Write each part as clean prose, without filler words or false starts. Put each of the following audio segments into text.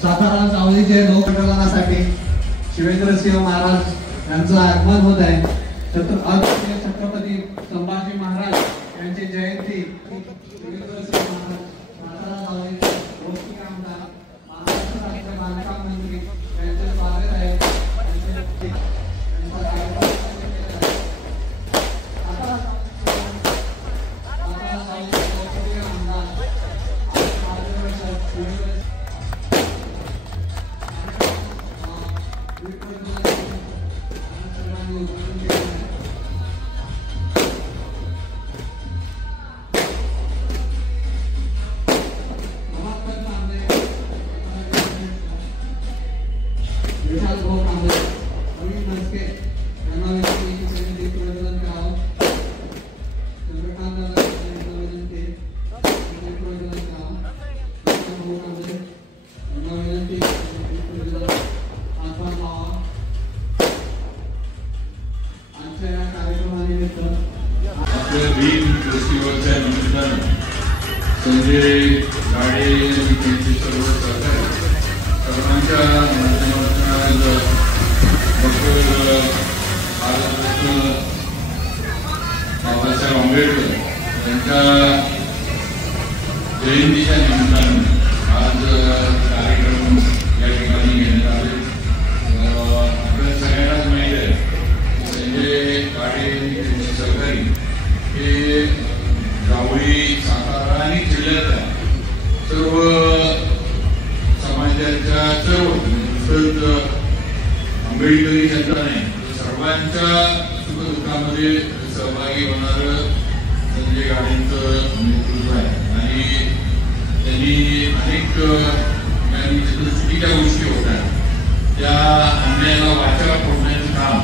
सातारा सावलीचे लोककलासाठी शिवेंद्रसिंह महाराज यांचं आगमन होत आहे। छत्रपती संभाजी महाराज यांची जयंती शिवेंद्रसिंह महाराज सातारा सावलीचे लोकप्रिय आमदार महाराष्ट्र राज्य बांधकाम मंत्री यांचे स्वागत आहे। संजय गाडे यांचे सर्व सहकारी सर्वांच्या माध्यमातून डॉक्टर बाबासाहेब आंबेडकर यांच्या जयंतीच्या निमित्तानं आज कार्यक्रम या ठिकाणी घेण्यात आले। आपल्या सगळ्यांनाच माहीत आहे संजय गाडे यांचे सहकारी हे जावळी सातारा आणि जिल्ह्यातल्या सर्व समाजाच्या सर्व आंबेडकरी जनता नाही सर्वांच्या सुखदुःखामध्ये सहभागी होणारं संजय गाडेंचं नेतृत्व आहे आणि त्यांनी अनेक चुकीच्या गोष्टी होत्या त्या अन्यायाला वाचा फोडण्याचं काम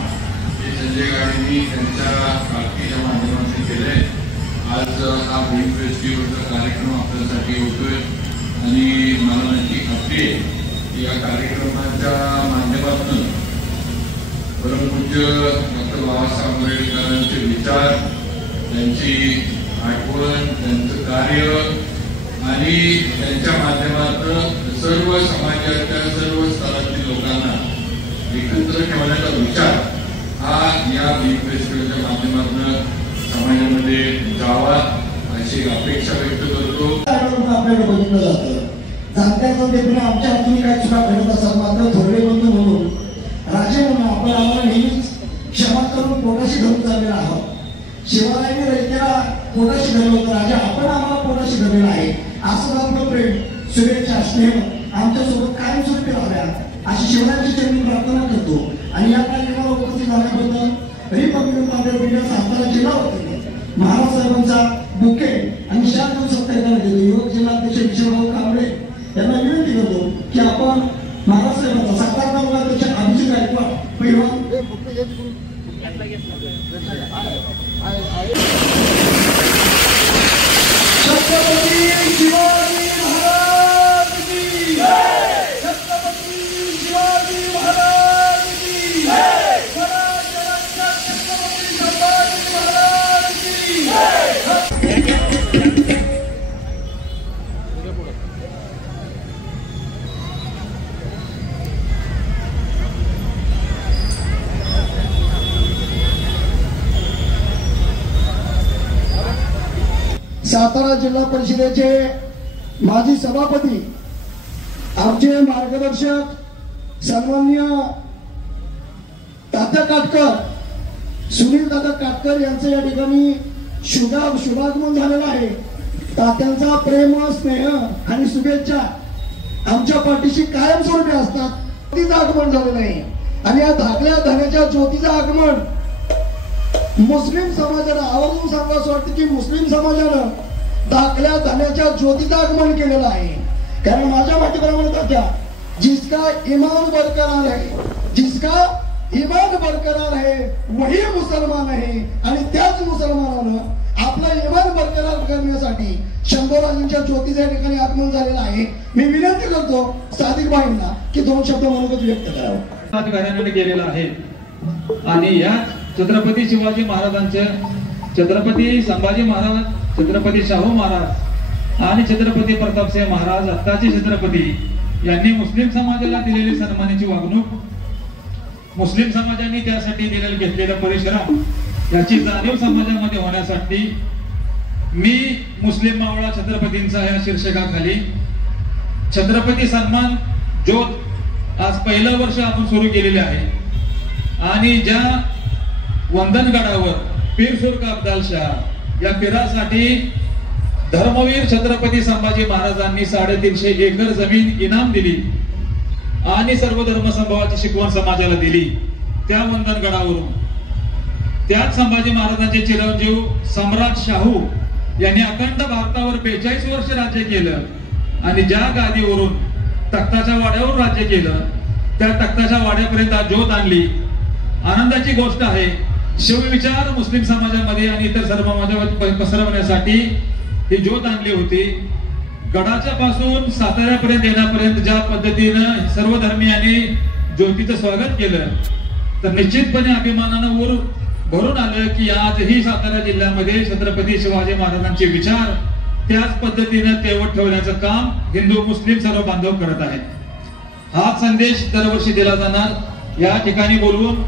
हे संजय गाडेंनी त्यांच्या कारकिर्दीच्या माध्यमातून केलंय। आज हा फिल्म फेस्टिवलचा कार्यक्रम आपल्यासाठी होतोय आणि मला नक्की खात्री आहे की या कार्यक्रमाच्या माध्यमातून परमपूज्य डॉक्टर बाबासाहेब आंबेडकरांचे विचार त्यांची आठवण त्यांचं कार्य आणि त्यांच्या माध्यमातून सर्व समाजाच्या सर्व स्तरातील लोकांना एकत्र ठेवण्याचा विचार हा या फिल्म फेस्टिवलच्या माध्यमातून समाजामध्ये जावा अशी अपेक्षा व्यक्त करतो। आपल्याकडे बघितलं जातं जाणत्याचं देखील आमच्या हातून काही चुका घडत असतात मात्र थोरले बंधू म्हणून राजे म्हणून आपण आम्हाला नेहमीच क्षमा करून पोटाशी धरून चाललेला आहोत। शिवरायांनी रयतेला पोटाशी धरलं होतं राजा आपण आम्हाला पोटाशी धरलेला आहे असं आपलं प्रेम शुभेच्छा स्नेह आमच्यासोबत कायमस्वरूपी राहाव्या अशी शिवरायांची चरणी प्रार्थना करतो आणि या कार्यक्रमाला उपस्थित झाल्याबद्दल Republican party of India Satara जिल्हा वतीने महाराज साहेबांचा बुके आणि शाल देऊन सत्कार देतो। युवक जिल्हाध्यक्ष विश्वभाऊ कांबळे यांना विनंती करतो की आपण महाराज साहेबांचा सातारा नगराध्यक्ष अभिजित गायकवाड पैलवान छत्रपती शिवाजी महाराज की जय, छत्रपती शिवाजी महाराज की जय, छत्रपती संभाजी महाराज की जय। सातारा जिल्हा परिषदेचे माजी सभापती आमचे मार्गदर्शक सन्माननीय तात्या काटकर सुनील दादा काटकर यांचे या ठिकाणी शुभागमन झालेलं आहे। तात्यांचा प्रेम स्नेह आणि शुभेच्छा आमच्या पाठीशी कायमस्वरूपी असतात। ज्योतीचं आगमन झालेलं आहे आणि या धाकल्या धन्याच्या ज्योतीचं आगमन मुस्लिम समाजाला आवर्जून सांगावं वाटतं की मुस्लिम समाजानं धाकल्या धन्याच्या ज्योतीचं आगमन केलेलं आहे। कारण माझ्या मातेप्रमाणे म्हणतात जिसका ईमान बरकरार है जिसका ईमान बरकरार है वही मुसलमान आहे आणि त्याच मुसलमानानं आपला इमान बरकरार करण्यासाठी शंभूराजांच्या ज्योतीच्या या ठिकाणी आगमन झालेलं आहे. मी विनंती करतो सादिक भाईंना की 2 शब्द मनोगत व्यक्त करावं. घराण्याने केलेला आहे आणि या छत्रपती शिवाजी महाराजांचे, छत्रपती संभाजी महाराज, छत्रपती शाहू महाराज आणि छत्रपती प्रतापसिंह महाराज आत्ताचे छत्रपती यांनी मुस्लिम समाजाला दिलेली सन्मानाची वागणूक, मुस्लिम समाजाने त्यासाठी दिलेलं घेतलेलं परिश्रम याची जाणीव समाजामध्ये होण्यासाठी मी मुस्लिम मावळा छत्रपतींचा या शीर्षकाखाली छत्रपती सन्मान ज्योत आज पहिलं वर्ष आपण सुरू केलेले आहे आणि ज्या वंदनगडावर पीर सुरका अब्दालशाह या पीरासाठी धर्मवीर छत्रपती संभाजी महाराजांनी 350 एकर जमीन इनाम दिली आणि सर्व धर्म समभावाची शिकवण समाजाला दिली. त्या वंदनगडावरून त्याच संभाजी महाराजांचे चिरंजीव सम्राट शाहू यांनी अखंड भारतावर 42 वर्ष राज्य केलं आणि ज्या गादीवरून तख्ताच्या वाड्यावर राज्य केलं त्या तख्ताच्या वाड्यापर्यंत आज ज्योत आणली. आनंदाची गोष्ट आहे. शिवविचार मुस्लिम समाजामध्ये आणि इतर सर्व समाजामध्ये पसरवण्यासाठी ही ज्योत आणली होती. गडाच्या पासून साताऱ्यापर्यंत येण्यापर्यंत ज्या पद्धतीनं सर्व धर्मीयांनी ज्योतीचं स्वागत केलं तर निश्चितपणे अभिमानानं वर भरून आलं की आजही सातारा जिल्ह्यामध्ये छत्रपती शिवाजी महाराजांचे विचार त्याच पद्धतीनं तेवत ठेवण्याचं काम हिंदू मुस्लिम सर्व बांधव करत आहेत. हा संदेश दरवर्षी दिला जाणार. या ठिकाणी बोलवून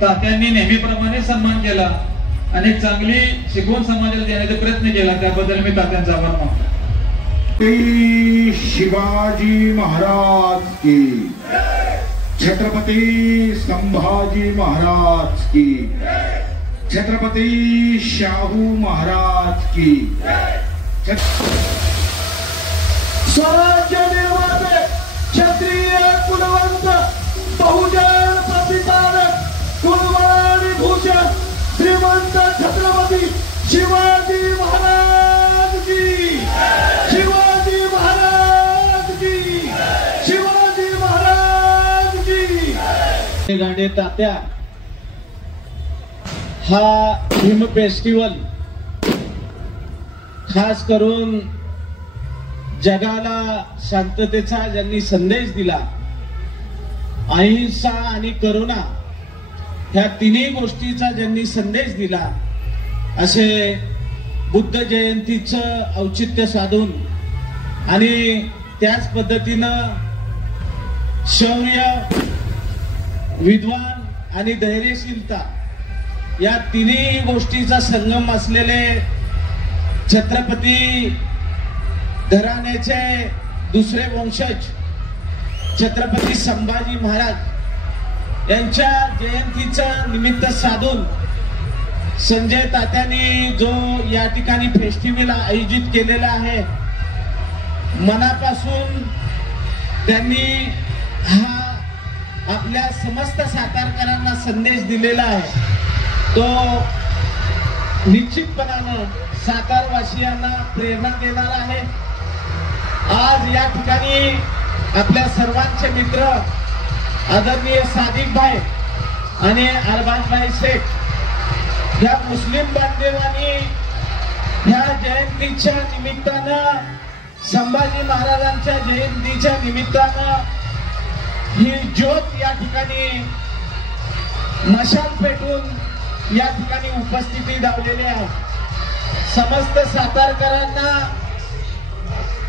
तात्यांनी नेहमीप्रमाणे सन्मान केला, अनेक चांगली शिकवण समाजाला देण्याचा प्रयत्न केला, त्याबद्दल मी तात्यांचा आभार मानतो. शिवाजी महाराज की, छत्रपती संभाजी महाराज की, छत्रपती शाहू महाराज की. स्वराज्य निर्माते क्षत्रिय कुलवंत बहुजन प्रतिपादक कुलवाणी भूषण श्रीमंत छत्रपती शिवाजी महाराज की, शिवाजी महाराज की, शिवाजी महाराज की. गाणे तात्या हा भीम फेस्टिवल खास करून जगाला शांततेचा ज्यांनी संदेश दिला, अहिंसा आणि करुणा ह्या तिन्ही गोष्टीचा ज्यांनी संदेश दिला, असे बुद्ध जयंतीचं औचित्य साधून आणि त्याच पद्धतीनं शौर्य, विद्वान आणि धैर्यशीलता या तिन्ही गोष्टीचा संगम असलेले छत्रपती घराण्याचे दुसरे वंशज छत्रपती संभाजी महाराज यांच्या जयंतीचं निमित्त साधून संजय तात्यांनी जो या ठिकाणी फेस्टिवल आयोजित केलेला आहे, मनापासून त्यांनी हा आपल्या समस्त सातारकरांना संदेश दिलेला आहे. तो निश्चितपणानं सातारवासियांना प्रेरणा देणार आहे. आज या ठिकाणी आपल्या सर्वांचे मित्र आदरणीय सादिक भाई आणि अरबाज भाई शेख या मुस्लिम बांधवांनी ह्या जयंतीच्या निमित्तानं, संभाजी महाराजांच्या जयंतीच्या निमित्तानं ही ज्योत या ठिकाणी मशाल पेटून या ठिकाणी उपस्थिती लावलेली आहे. समस्त सातारकरांना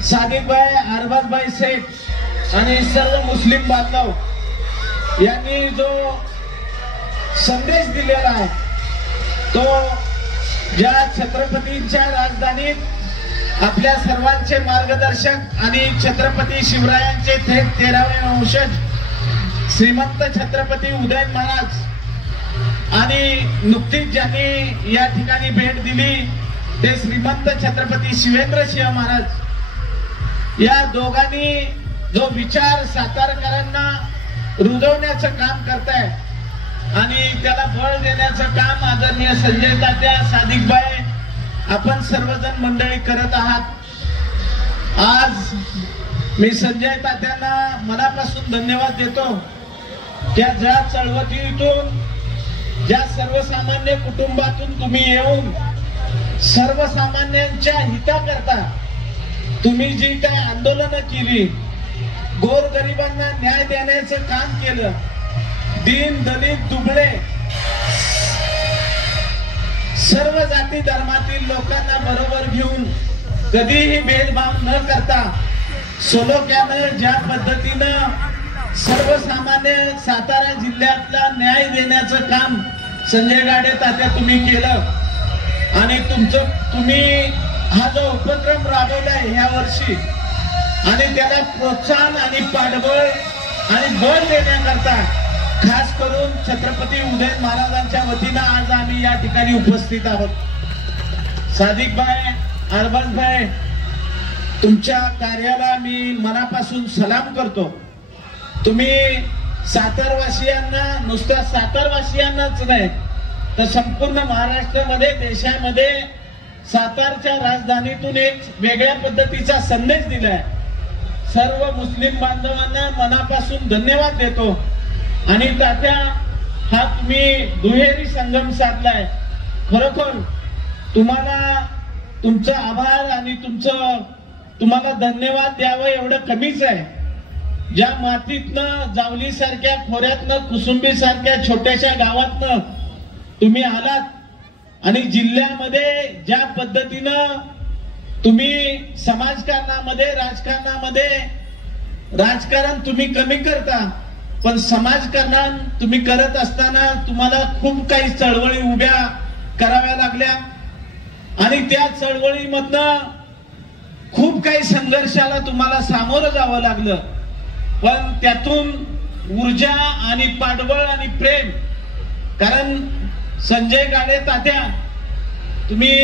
सादिकभाई, अरबाजभाई शेख आणि सर्व मुस्लिम बांधव यांनी जो संदेश दिलेला आहे तो ज्या छत्रपतींच्या राजधानीत आपल्या सर्वांचे मार्गदर्शक आणि छत्रपती शिवरायांचे थेट 13वे वंशज श्रीमंत छत्रपती उदयन महाराज आणि नुकतीच ज्यांनी या ठिकाणी भेट दिली ते श्रीमंत छत्रपती शिवेंद्रसिंह महाराज, या दोघांनी जो विचार सातारकरांना रुजवण्याचं काम करताय आणि त्याला बळ देण्याचं काम आदरणीय संजय तात्या, सादिकभाई, आपण सर्वजण मंडळी करत आहात. आज मी संजय तात्यांना मनापासून धन्यवाद देतो. त्या ज्या चळवळीतून, ज्या सर्वसामान्य कुटुंबातून तुम्ही येऊन सर्वसामान्यांच्या हिताकरता तुम्ही जी काय आंदोलनं केली, गोरगरिबांना न्याय देण्याचं काम केलं, दीन दलित दुबळे सर्व जाती धर्मातील लोकांना बरोबर घेऊन कधीही भेदभाव न करता सलोख्यानं ज्या पद्धतीनं सर्वसामान्य सातारा जिल्ह्यातला न्याय देण्याचं काम संजय गाडे तात्या तुम्ही केलं आणि तुम्ही हा जो उपक्रम राबवलाय ह्या वर्षी आणि त्याला प्रोत्साहन आणि पाठबळ आणि बळ देण्याकरता खास करून छत्रपती उदयन महाराजांच्या वतीनं आज आम्ही या ठिकाणी उपस्थित आहोत। सादिक भाई, अरबाज भाई, तुमच्या कार्याला मी मनापासून सलाम करतो। तुम्ही सातारवासियांना, नुसत्या सातारवासियांनाच नाही तर संपूर्ण महाराष्ट्रामध्ये, देशामध्ये सातारच्या राजधानीतून एक वेगळ्या पद्धतीचा संदेश दिलाय। सर्व मुस्लिम बांधवांना मनापासून धन्यवाद देतो आणि तात्या हा तुम्ही दुहेरी संगम साधलाय। खरोखर तुम्हाला तुमचा आभार आणि तुम्हाला धन्यवाद द्यावं एवढं कमीच आहे। ज्या मातीतनं, जावली सारख्या खोऱ्यातनं, कुसुंबी सारख्या छोट्याशा गावातनं तुम्ही आलात आणि जिल्ह्यामध्ये ज्या पद्धतीनं तुम्ही समाजकारणामध्ये, राजकारण तुम्ही कमी करता, पण समाजकारण तुम्ही करत असताना तुम्हाला खूप काही चळवळी उभ्या कराव्या लागल्या आणि त्या चळवळीमधनं खूप काही संघर्षाला तुम्हाला सामोरं जावं लागलं, पण त्यातून ऊर्जा आणि पाठबळ आणि प्रेम, कारण संजय गाडे तात्या तुम्ही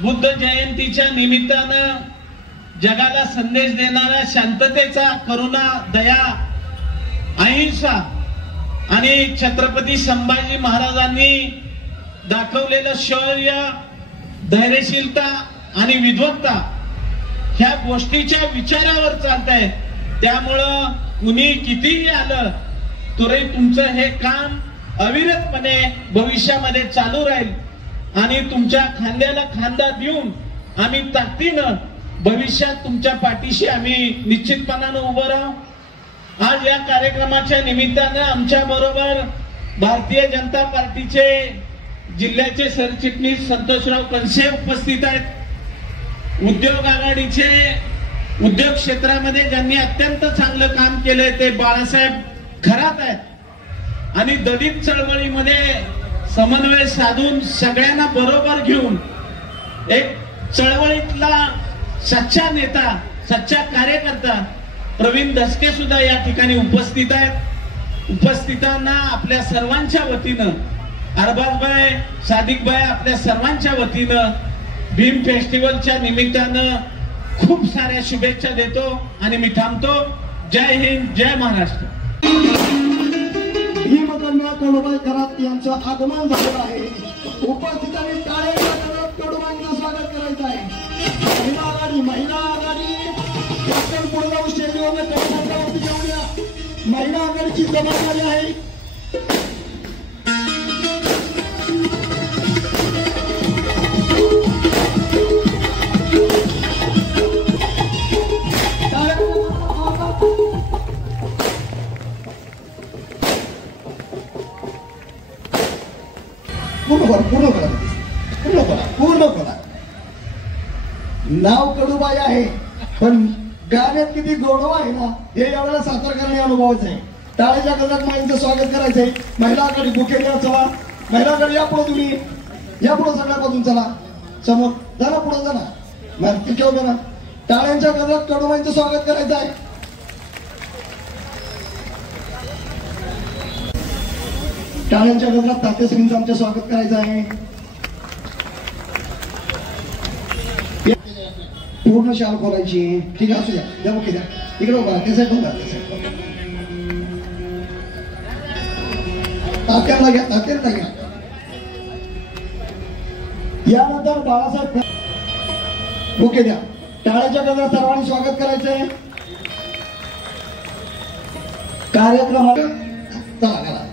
बुद्ध जयंतीच्या निमित्तानं जगाला संदेश देणारा शांततेचा, करुणा, दया, अहिंसा आणि छत्रपती संभाजी महाराजांनी दाखवलेलं शौर्य, धैर्यशीलता आणि विद्वत्ता ह्या गोष्टीच्या विचारावर चालताय। त्यामुळं कुणी कितीही आलं तरी तुमचं हे काम अविरतपणे भविष्यामध्ये चालू राहील आणि तुमच्या खांद्याला खांदा देऊन आम्ही ताकदीनं भविष्यात तुमच्या पाठीशी आम्ही निश्चितपणानं उभं राहू। आज या कार्यक्रमाच्या निमित्तानं आमच्या बरोबर भारतीय जनता पार्टीचे जिल्ह्याचे सरचिटणीस संतोषराव कणसे उपस्थित आहेत। उद्योग आघाडीचे उद्योग क्षेत्रामध्ये ज्यांनी अत्यंत चांगलं काम केलंय ते बाळासाहेब खरात आहेत आणि दलित चळवळीमध्ये समन्वय साधून सगळ्यांना बरोबर घेऊन एक चळवळीतला सच्चा नेता, सच्चा कार्यकर्ता प्रवीण दसके सुद्धा या ठिकाणी उपस्थित आहेत। उपस्थितांना आपल्या सर्वांच्या वतीनं, अरबाजभाई, सादिकभाई, आपल्या सर्वांच्या वतीनं भीम फेस्टिवलच्या निमित्तानं खूप साऱ्या शुभेच्छा देतो आणि मी थांबतो। जय हिंद, जय महाराष्ट्र। भीमकन्या कडूबाई खरात यांचं आगमन झालेलं आहे। उपस्थितांनी टाळ्या वाजवत कडूबाईंचं स्वागत करायचं आहे। महिला आघाडी पुढे जाऊ स्टेजवर कडूबाईवरती घेऊया। महिला आघाडीची जबाबदारी आहे। पूर्ण करा। नाव कडूबाई आहे पण गाण्यात किती गोडवा आहे ना हे एवढ्याला सातारकरांनी अनुभवायचं आहे। टाळ्याच्या गजरात माईंचं स्वागत करायचंय। महिला आघाडी बुके द्या, चला महिला आघाडी या पुढे, तुम्ही या पुढे सगळ्या बाजून चला, समोर जरा पुढे जा ना, तिथे उभे ना। टाळ्यांच्या गजरात कडूबाईंचं स्वागत करायचं आहे। टाळ्यांच्या गजरात तात्याश्रींचं आमचं स्वागत करायचं आहे। पूर्ण शाल खोलायची, ठीक आहे, असू द्या, द्या बुके द्या, इकडे उभा त्याचा तात्याला घ्या, तात्याला घ्या। यानंतर बाळासाहेब बुके द्या। टाळ्याच्या गजरात सर्वांनी स्वागत करायचंय। कार्यक्रमाला चला चला,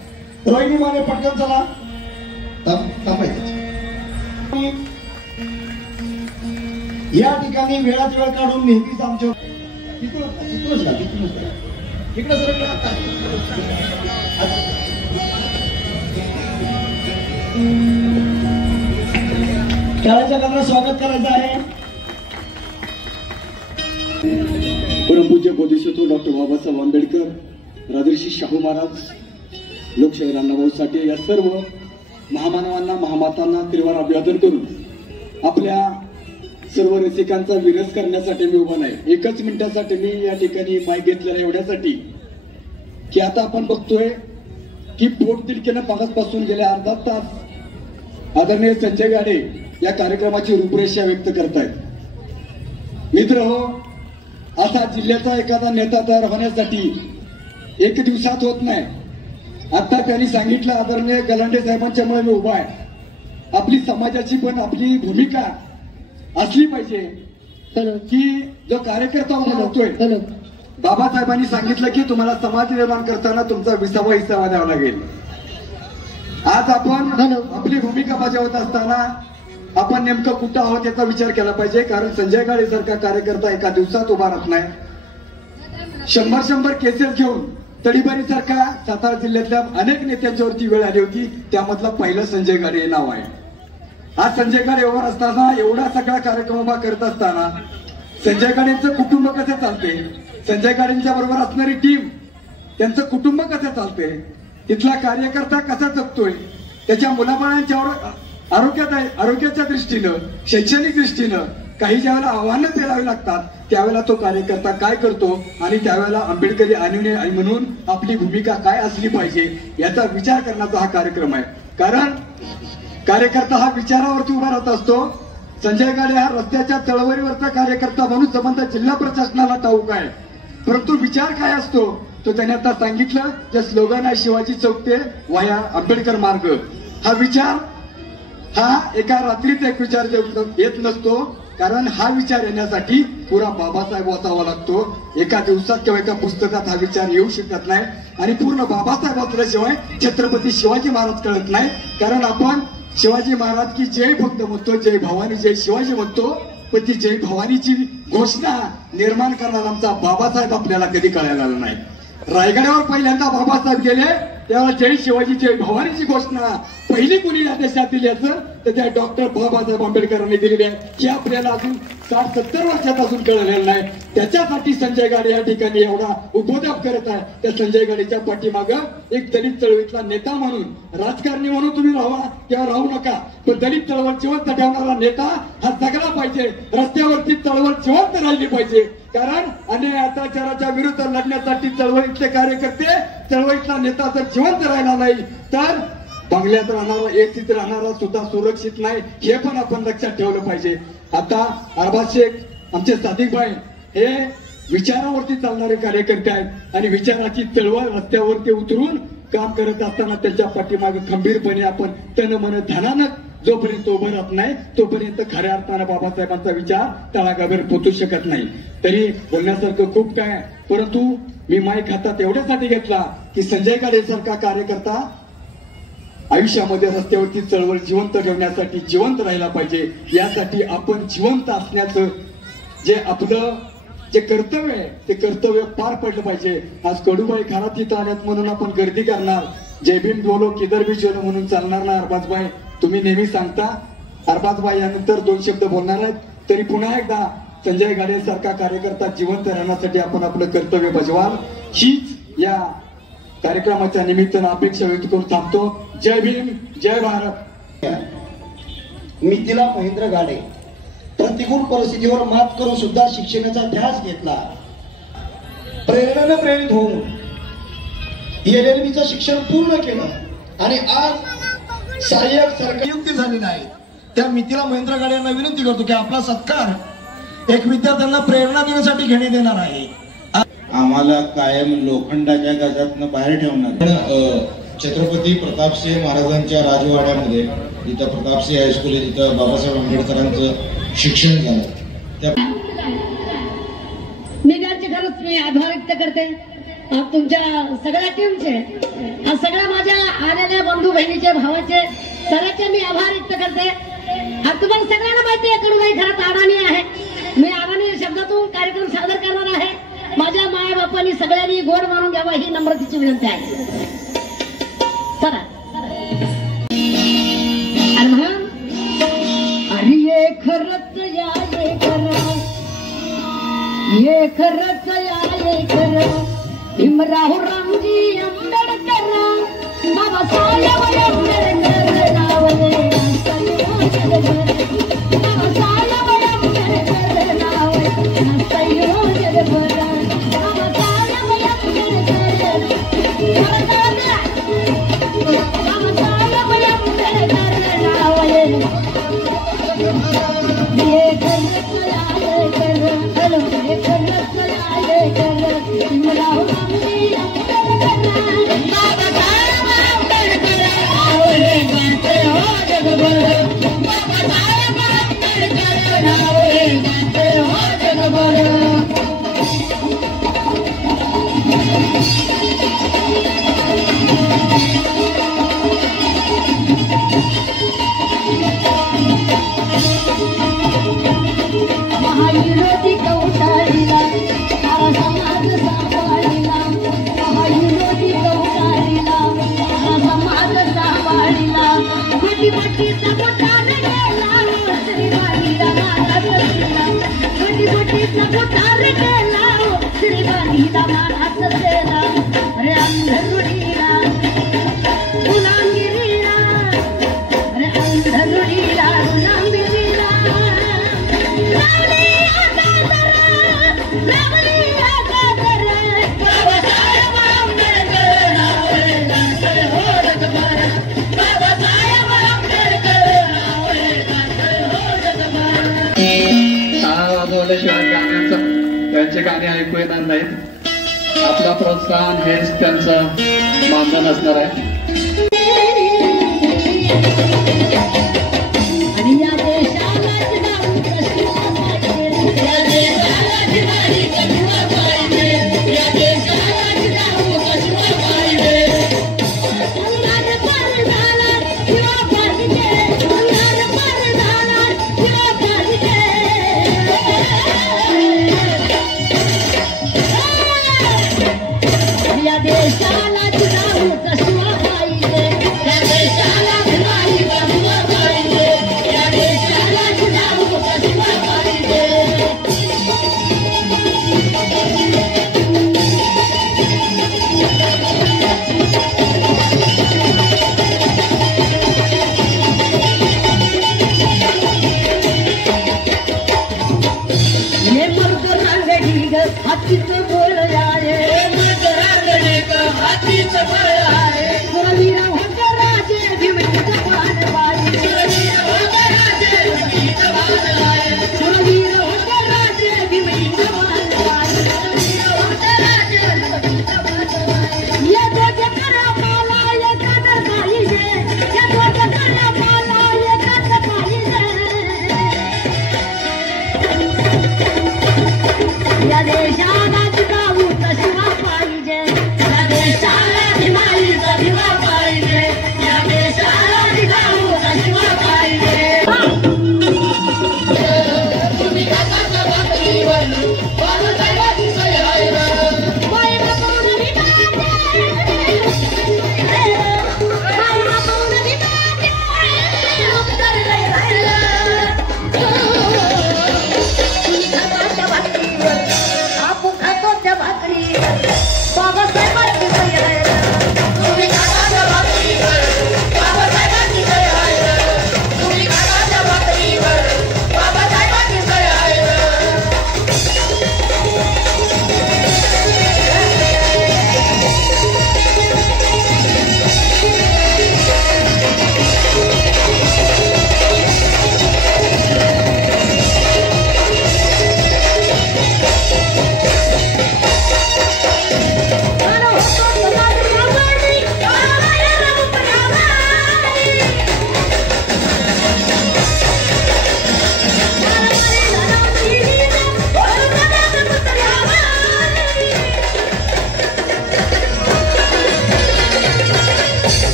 रोहिणी माने पटकन चला, थांबायचं। या ठिकाणी वेळात वेळ काढून नेहमीच आमच्या इकडे सरकला आता. शाळेच्या गजरात स्वागत करायचं आहे. परमपूज्य बोधिसत्व डॉक्टर बाबासाहेब आंबेडकर, राजर्षी शाहू महाराज, लोकशाहीर अण्णाभाऊ साठे या सर्व महामानवांना, महामातांना त्रिवार अभिवादन करून आपल्या सर्व रसिकांचा विरस करण्यासाठी मी उभा नाही. एकच मिनिटासाठी मी या ठिकाणी माईक घेतलेला एवढ्यासाठी की आता आपण बघतोय की पोटतिडकीनं मागासपासून गेल्या अर्धा तास आदरणीय संजय गाडे या कार्यक्रमाची रूपरेषा व्यक्त करतायत. मित्र हो, असा जिल्ह्याचा एखादा नेता तयार होण्यासाठी एक दिवसात होत नाही. आता त्यांनी सांगितलं, आदरणीय गलांडे साहेबांच्यामुळे मी उभा आहे. आपली समाजाची पण आपली भूमिका असली पाहिजे की जो कार्यकर्ता उभा होतोय, बाबासाहेबांनी सांगितलं की तुम्हाला समाज निर्माण करताना तुमचा 20वा हिस्सा द्यावा लागेल. आज आपण आपली भूमिका बजावत असताना आपण नेमकं कुठं आहोत याचा विचार केला पाहिजे. कारण संजय गाडे सारखा कार्यकर्ता एका दिवसात उभा राहत नाही. 100 केसेस घेऊन तडीपारी सारखा सातारा जिल्ह्यातल्या अनेक नेत्यांच्यावरती वेळ आली होती. त्यामधला पहिलं संजय गाडे हे नाव आहे. आज संजय गाडे उभा असताना, एवढा सगळा कार्यक्रम उभा करत असताना संजय गाडेंचं कुटुंब कसं चालते, संजय गाडेंच्या बरोबर असणारी टीम, त्यांचं कुटुंब कसं चालते, तिथला कार्यकर्ता कसा जगतोय, त्याच्या मुलाबाळांच्यावर आरोग्याच्या दृष्टीनं, शैक्षणिक दृष्टीनं काही ज्यावेळेला आव्हानं पेलावी लागतात त्यावेळेला तो कार्यकर्ता काय करतो आणि त्यावेळेला आंबेडकरी अनुयायी म्हणून आपली भूमिका काय असली पाहिजे याचा विचार करण्याचा हा कार्यक्रम आहे. कारण कार्यकर्ता हा विचारावरती उभा राहत असतो. संजय गाडे हा रस्त्याच्या चळवळीवरचा कार्यकर्ता म्हणून संबंध जिल्हा प्रशासनाला ठाऊक आहे. परंतु विचार काय असतो तो त्याने आता सांगितलं. जे स्लोगन आहे शिवाजी चौक ते वाया आंबेडकर मार्ग, हा विचार हा एका रात्रीत एक विचार येत नसतो. कारण हा विचार येण्यासाठी पुरा बाबासाहेब वाचावा लागतो. एका दिवसात किंवा एका पुस्तकात हा विचार येऊ शकत नाही. आणि पूर्ण बाबासाहेब वाचल्याशिवाय छत्रपती शिवाजी महाराज कळत नाही. कारण आपण शिवाजी महाराज की जय फक्त म्हणतो, जय भवानी जय शिवाजी म्हणतो, पण ती जय भवानीची घोषणा निर्माण करणारा आमचा बाबासाहेब आपल्याला कधी कळायला आला नाही. रायगडावर पहिल्यांदा बाबासाहेब गेले तेव्हा जय शिवाजी जय भवानीची घोषणा पहिली कुणी या देशात दिली असेल तर त्या डॉक्टर बाबासाहेब आंबेडकरांनी दिलेली आहे. ही आपल्याला अजून 60-70 वर्षात अजून कळलेलं नाही. त्याच्यासाठी संजय गाडे या ठिकाणी एवढा उपोद्योग करत आहे. त्या संजय गाडेच्या पाठीमागं एक दलित चळवळीतला नेता म्हणून, राजकारणी म्हणून तुम्ही राहा किंवा राहू नका, पण दलित चळवळ जिवंत ठेवणारा नेता हा जगला पाहिजे. रस्त्यावरती चळवळ जिवंत राहिली पाहिजे. कारण अन्याय अत्याचाराच्या विरुद्ध लढण्यासाठी चळवळीतले कार्यकर्ते, चळवळीतला नेता जर जिवंत राहिला नाही तर बंगल्यात राहणारा, एसीत राहणारा सुद्धा सुरक्षित नाही. हे पण आपण लक्षात ठेवलं पाहिजे. आता अरबाज शेख आमचे सादिक भाई हे विचारावरती चालणारे कार्यकर्ते आहेत आणि विचाराची चळवळ रस्त्यावरती उतरून काम करत असताना त्यांच्या पाठीमागे खंबीरपणे आपण तन मन धनानं जोपर्यंत उभं राहत नाही तोपर्यंत खऱ्या अर्थानं बाबासाहेबांचा विचार तळागाळावर पोचू शकत नाही. तरी बोलण्यासारखं खूप काय, परंतु मी माईक हातात एवढ्यासाठी घेतला की संजय गाडे सारखा कार्यकर्ता आयुष्यामध्ये रस्त्यावरती चळवळ जिवंत ठेवण्यासाठी जिवंत राहिला पाहिजे. यासाठी आपण जिवंत असण्याचं जे आपलं जे कर्तव्य आहे ते कर्तव्य पार पडलं पाहिजे. आज कडूबाई खरात इथं आल्यात म्हणून आपण गर्दी करणार, जय भीम बोलो किधर भी चलो म्हणून चालणार ना. अरबाजबाई तुम्ही नेहमी सांगता, अरबाजबाई यानंतर 2 शब्द बोलणार आहेत. तरी पुन्हा एकदा संजय गाडे सारखा कार्यकर्ता जिवंत राहण्यासाठी आपण आपलं कर्तव्य बजवाल हीच या कार्यक्रमाच्या निमित्तानं अपेक्षा व्यक्त करून थांबतो. जय भीम, जय भारत. मिथिला महेंद्र गाडे प्रतिकूल परिस्थितीवर मात करून सुद्धा शिक्षणाचा ध्यास घेतला. प्रेरणेने प्रेरित होऊन LLBचं शिक्षण पूर्ण केलं आणि आज सहाय्यक सरकारी युक्ती झाली नाही. त्या मिथिला महेंद्र गाडे यांना विनंती करतो की आपला सत्कार एक विद्यार्थ्यांना प्रेरणा देण्यासाठी घेण्यात येणार आहे. आम्हाला कायम लोखंडाच्या गजातनं बाहेर ठेवणार. छत्रपती प्रतापसिंह महाराजांच्या राजवाड्यामध्ये जिथं प्रतापसिंह हायस्कूल आहे तिथं बाबासाहेब आंबेडकरांचं शिक्षण झालं. मी त्यांचे खरंच मी आभार व्यक्त करते तुमच्या सगळ्या टीमचे, सगळ्या माझ्या आलेल्या बंधू बहिणीचे, भावाचे, सगळ्याचे मी आभार व्यक्त करते. तुम्हाला सगळ्यांना माहिती आहे कडूबाई खरंच अडाणी आहे. मी आगामी शब्दातून कार्यक्रम सादर करणार आहे. माझ्या माय बापांनी सगळ्यांनी गोड मानून घ्यावा ही नम्रतेची विनंती आहे. चला आणि म्हणून अरे ये खरंच या ये खरं, ये खरंच या ये खरं, भीमराव रामजी आंबेडकर, बाबासाहेब आंबेडकर नावले महाविरोधी कौटाळीला सारा समाज सांभाळीला, महाविरोधी कौटाळीला सारा समाज सांभाळीला, मोठीचा मोठाने गेला श्रीवाणीला महाराज सेला, मोठीचा मोठाने गेला श्रीवाणीला महाराज सेला. अरे अंधरुडीला गुलामगिरीला, अरे अंधरुडीला गुलामगिरीला त्यांचे गाणे ऐकू येणार नाहीत. आपला प्रोत्साहन हेच त्यांचं मानधन असणार आहे. आणि या देशाला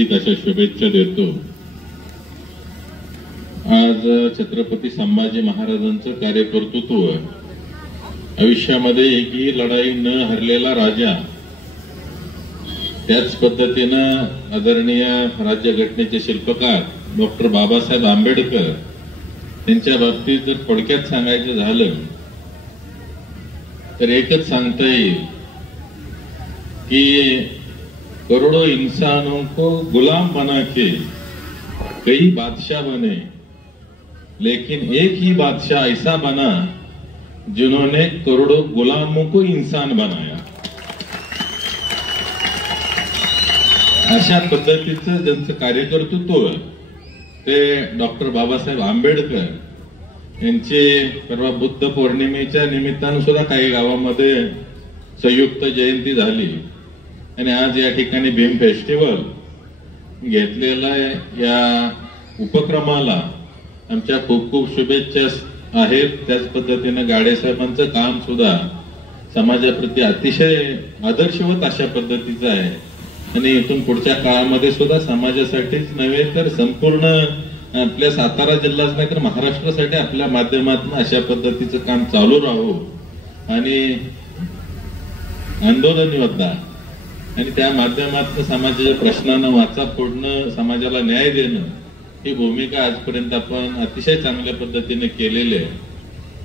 हार्दिक अशा शुभेच्छा देतो. आज छत्रपती संभाजी महाराजांचं कार्यकर्तृत्व, आयुष्यामध्ये एकही लढाई न हरलेला राजा, त्याच पद्धतीनं आदरणीय राज्यघटनेचे शिल्पकार डॉक्टर बाबासाहेब आंबेडकर यांच्या बाबतीत जर थोडक्यात सांगायचं झालं तर एकच सांगता येईल की करोड़ों इंसानों को गुलाम बना के कई बादशाह बने, लेकिन एक ही बादशाह ऐसा बना जिन्होंने करोड़ों गुलामों को इंसान बनाया. अशा पद्धतीचं ज्यांचं कार्यकर्तृत्व ते डॉक्टर बाबासाहेब आंबेडकर यांचे परवा बुद्ध पौर्णिमेच्या निमित्तानं सुद्धा काही गावामध्ये संयुक्त जयंती झाली आणि आज या ठिकाणी भीम फेस्टिवल घेतलेला या उपक्रमाला आमच्या खूप खूप शुभेच्छा आहेत. त्याच पद्धतीनं गाडे साहेबांचं काम सुद्धा समाजाप्रती अतिशय आदर्शवत अशा पद्धतीचं आहे आणि इथून पुढच्या काळामध्ये सुद्धा समाजासाठीच नव्हे तर संपूर्ण आपल्या सातारा जिल्हाच नाही तर महाराष्ट्रासाठी आपल्या माध्यमातून अशा पद्धतीचं काम चालू राहू आणि आंदोलन योद्धा आणि त्या माध्यमातून समाजाच्या प्रश्नांना वाचा फोडणं, समाजाला न्याय देणं ही भूमिका आजपर्यंत आपण अतिशय चांगल्या पद्धतीने केलेली आहे.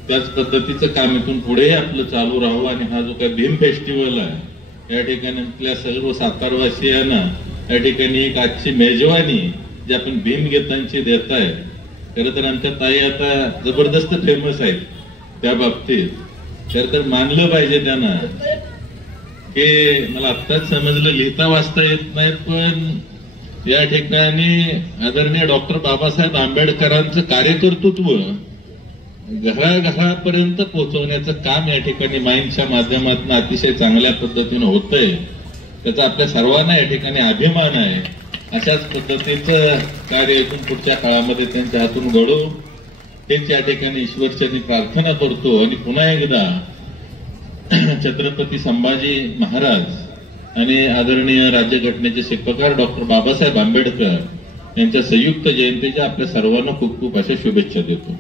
त्याच पद्धतीचं काम इथून पुढेही आपलं चालू राहू आणि हा जो काही भीम फेस्टिवल आहे या ठिकाणी आपल्या सर्व सातारवासियांना या ठिकाणी एक आजची मेजवानी जी आपण भीम गीतांची देत आहे. खरं तर आमच्या ताई आता जबरदस्त फेमस आहेत त्या बाबतीत. खरं तर मानलं पाहिजे त्यांना की मला आत्ताच समजलं लिहिता वाचता येत नाही, पण या ठिकाणी आदरणीय डॉक्टर बाबासाहेब आंबेडकरांचं कार्यकर्तृत्व घराघरापर्यंत पोहोचवण्याचं काम या ठिकाणी माईंच्या माध्यमातून अतिशय चांगल्या पद्धतीनं होतंय. त्याचा आपल्या सर्वांना या ठिकाणी अभिमान आहे. अशाच पद्धतीचं कार्य इथून पुढच्या काळामध्ये त्यांच्या हातून घडो हेच या ठिकाणी ईश्वरचरणी प्रार्थना करतो आणि पुन्हा एकदा छत्रपती संभाजी महाराज आणि आदरणीय राज्यघटनेचे शिल्पकार डॉक्टर बाबासाहेब आंबेडकर यांच्या संयुक्त जयंतीच्या आपल्या सर्वांना खूप खूप अशा शुभेच्छा देतो.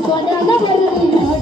Swada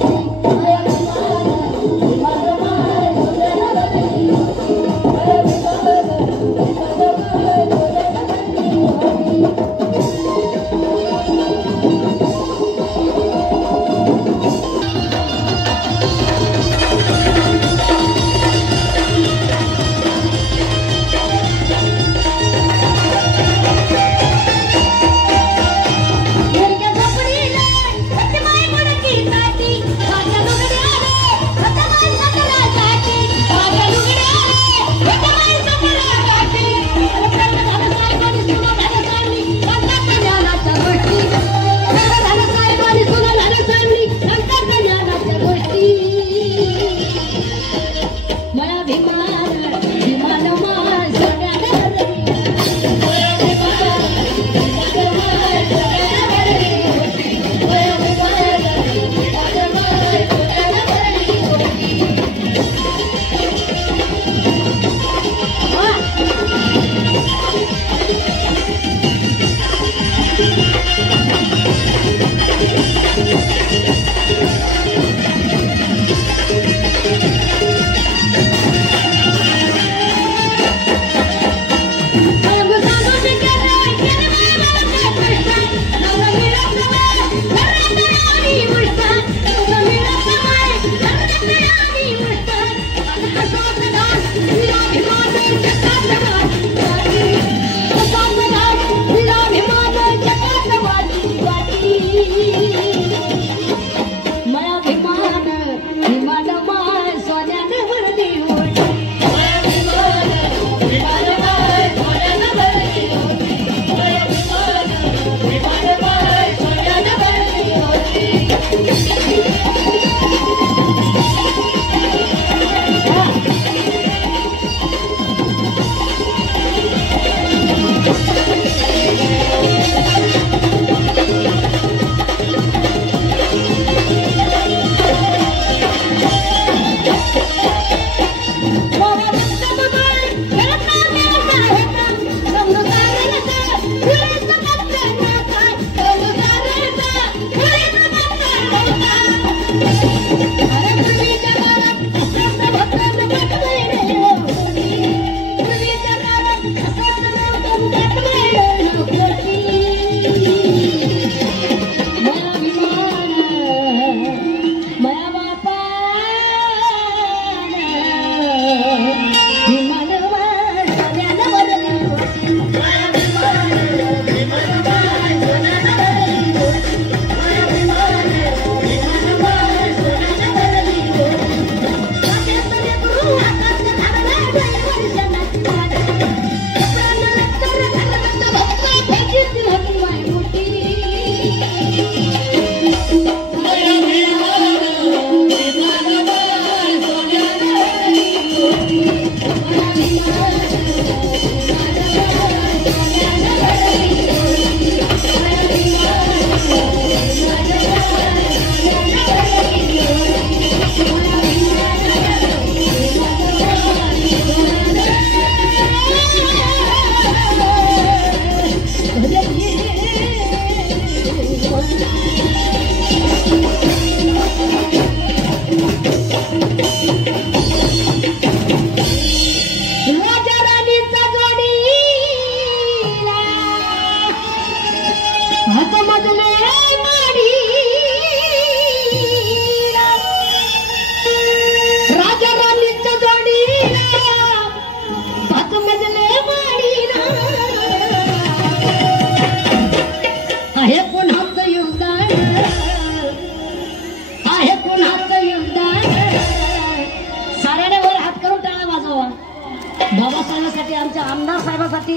आमदार साहेबांसाठी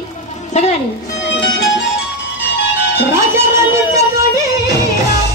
सगळ्यांनी राजा राणीच्या जोडी